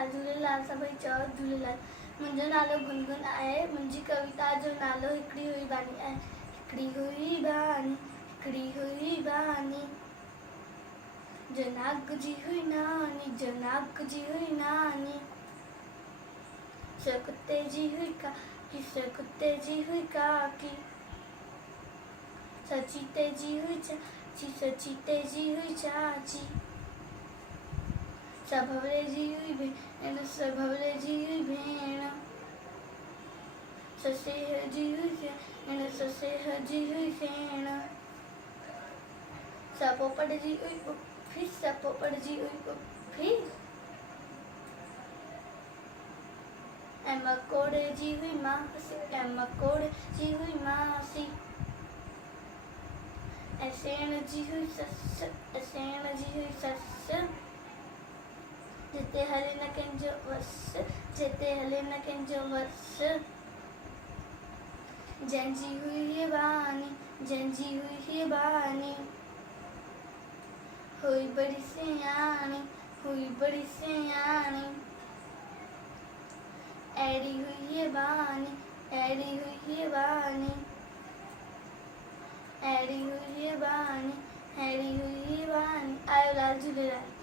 लाल झूलेलाल सभई चओ झूलेलाल। मुंहिंजो नालो गुनगुन आहे। मुंहिंजी कविता जो नालो हिकिड़ी हुई बानी आहे। हिकिड़ी हुई बानी, हिकिड़ी हुई बानी, जो नाग जी हुई नानी, जो नाग जी हुई नानी। सो कुत्ते जी हुई काकी, सो कुत्ते जी हुई काकी। सो चीते जी हुई चाची, सो चीते जी हुई चाची। सो भवरे जी हुई भेण, सो भवरे जी हुई भेण। सो सेह जी हुई सेण, सो सेह जी हुई सेण। सो पोपट जी हुई पुफी, सो पोपट जी हुई पुफी। ऐं मकोड़े जी हुई मासी, ऐं मकोड़े जी हुई मासी। ऐं सेण जी हुई ससु, ऐं सेण जी हुई ससु। जिते हले न कंहिंजो वसु, जिते हले न कंहिंजो वसु। जंहिंजी हुई हीअ बानी, जंहिंजी हुई हीअ बानी, हुई बड़ी सियाणी, हुई बड़ी सियाणी। अहिड़ी हुई हीअ बानी, अहिड़ी हुई हीअ बानी, अहिड़ी हुई हीअ बानी, अहिड़ी हुई हीअ बानी। आयो लाल झूलेलाल।